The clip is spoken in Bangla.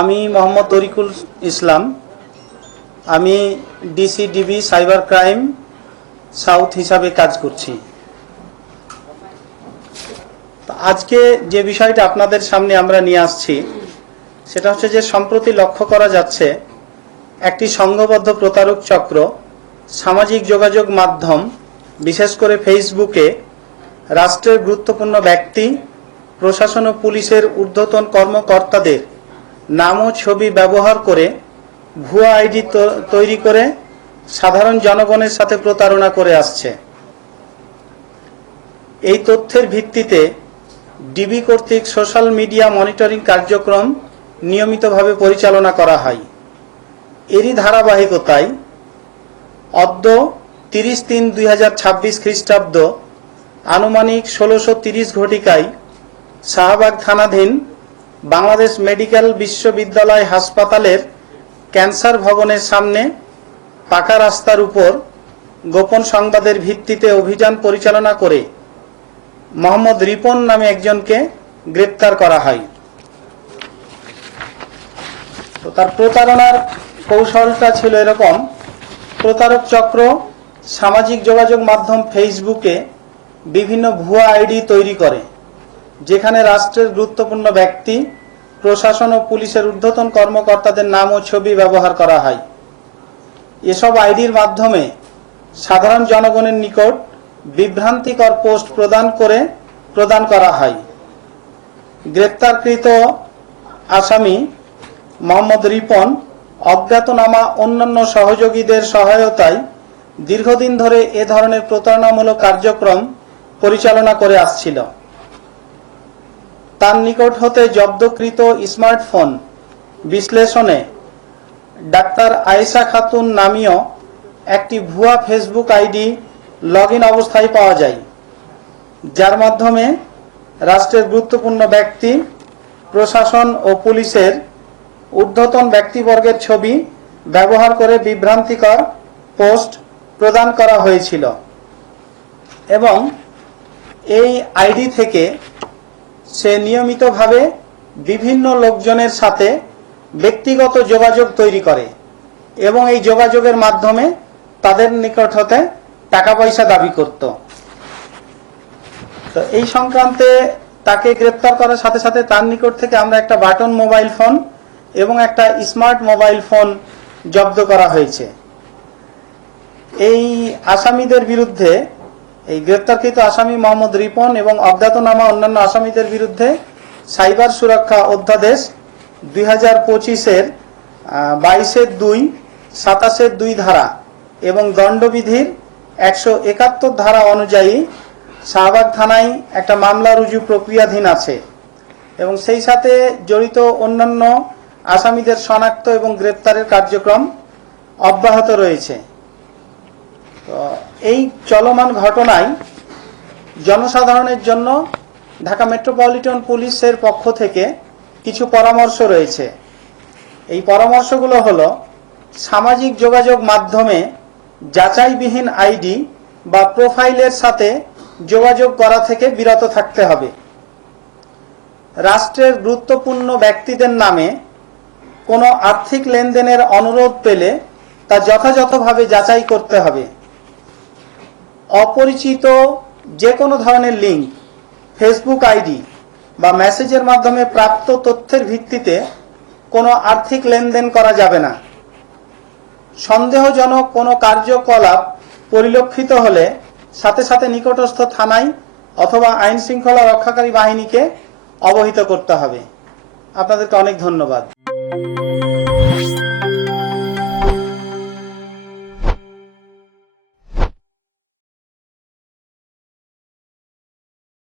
আমি মোহাম্মদ তরিকুল ইসলাম। আমি ডিসিডিবি সাইবার ক্রাইম সাউথ হিসাবে কাজ করছি। আজকে যে বিষয়টা আপনাদের সামনে আমরা নিয়ে আসছি সেটা হচ্ছে যে সম্প্রতি লক্ষ্য করা যাচ্ছে একটি সংঘবদ্ধ প্রতারক চক্র সামাজিক যোগাযোগ মাধ্যম বিশেষ করে ফেসবুকে রাষ্ট্রের গুরুত্বপূর্ণ ব্যক্তি, প্রশাসন ও পুলিশের ঊর্ধ্বতন কর্মকর্তাদের নাম ও ছবি ব্যবহার করে ভুয়া আইডি তৈরি করে সাধারণ জনগণের সাথে প্রতারণা করে আসছে। এই তথ্যের ভিত্তিতে ডিবি কর্তৃক সোশ্যাল মিডিয়া মনিটরিং কার্যক্রম নিয়মিতভাবে পরিচালনা করা হয়। এরই ধারাবাহিকতায় অদ্য 30-3-2026 খ্রিস্টাব্দ আনুমানিক 16:30 ঘটিকায় শাহবাগ থানাধীন বাংলাদেশ মেডিকেল বিশ্ববিদ্যালয় হাসপাতালের ক্যান্সার ভবনের সামনে পাকা রাস্তার উপর গোপন সংবাদের ভিত্তিতে অভিযান পরিচালনা করে মোহাম্মদ রিপন নামে একজনকে গ্রেপ্তার করা হয়। তো তার প্রতারণার কৌশলটা ছিল এরকম: প্রতারক চক্র সামাজিক যোগাযোগ মাধ্যম ফেসবুকে বিভিন্ন ভুয়া আইডি তৈরি করে, যেখানে রাষ্ট্রের গুরুত্বপূর্ণ ব্যক্তি, প্রশাসন ও পুলিশের ঊর্ধ্বতন কর্মকর্তাদের নাম ও ছবি ব্যবহার করা হয়। এসব আইডির মাধ্যমে সাধারণ জনগণের নিকট বিভ্রান্তিকর পোস্ট প্রদান করা হয়। গ্রেপ্তারকৃত আসামি মোহাম্মদ রিপন অজ্ঞাতনামা অন্যান্য সহযোগীদের সহায়তায় দীর্ঘদিন ধরে এ ধরনের প্রতারণামূলক কার্যক্রম পরিচালনা করে আসছিল। তার নিকট হতে জব্দকৃত স্মার্টফোন বিশ্লেষণে ডাক্তার আয়েশা খাতুন নামীয় একটি ভুয়া ফেসবুক আইডি লগইন অবস্থায় পাওয়া যায়, যার মাধ্যমে রাষ্ট্রের গুরুত্বপূর্ণ ব্যক্তি, প্রশাসন ও পুলিশের ঊর্ধ্বতন ব্যক্তিবর্গের ছবি ব্যবহার করে বিভ্রান্তিকর পোস্ট প্রদান করা হয়েছিল এবং এই আইডি থেকে সে নিয়মিতভাবে বিভিন্ন লোকজনের সাথে ব্যক্তিগত যোগাযোগ তৈরি করে এবং এই যোগাযোগের মাধ্যমে তাদের নিকট হতে টাকা পয়সা দাবি করত। তো এই সংক্রান্তে তাকে গ্রেপ্তার করার সাথে সাথে তার নিকট থেকে আমরা একটা বাটন মোবাইল ফোন এবং একটা স্মার্ট মোবাইল ফোন জব্দ করা হয়েছে। এই আসামিদের বিরুদ্ধে, এই গ্রেপ্তারকৃত আসামি মোহাম্মদ রিপন এবং অজ্ঞাতনামা অন্যান্য আসামিদের বিরুদ্ধে সাইবার সুরক্ষা অধ্যাদেশ 2025-এর 22-2, 27-2 ধারা এবং দণ্ডবিধির 171 ধারা অনুযায়ী শাহবাগ থানায় একটা মামলা রুজু প্রক্রিয়াধীন আছে এবং সেই সাথে জড়িত অন্যান্য আসামিদের শনাক্ত এবং গ্রেপ্তারের কার্যক্রম অব্যাহত রয়েছে। তো এই চলমান ঘটনায় জনসাধারণের জন্য ঢাকা মেট্রোপলিটন পুলিশের পক্ষ থেকে কিছু পরামর্শ রয়েছে। এই পরামর্শগুলো হলো: সামাজিক যোগাযোগ মাধ্যমে যাচাইবিহীন আইডি বা প্রোফাইলের সাথে যোগাযোগ করা থেকে বিরত থাকতে হবে। রাষ্ট্রের গুরুত্বপূর্ণ ব্যক্তিদের নামে কোনো আর্থিক লেনদেনের অনুরোধ পেলে তা যথাযথভাবে যাচাই করতে হবে। অপরিচিত যে কোনো ধরনের লিঙ্ক, ফেসবুক আইডি বা মেসেজের মাধ্যমে প্রাপ্ত তথ্যের ভিত্তিতে কোনো আর্থিক লেনদেন করা যাবে না। সন্দেহজনক কোনো কার্যকলাপ পরিলক্ষিত হলে সাথে সাথে নিকটস্থ থানায় অথবা আইন শৃঙ্খলা রক্ষাকারী বাহিনীকে অবহিত করতে হবে। আপনাদেরকে অনেক ধন্যবাদ।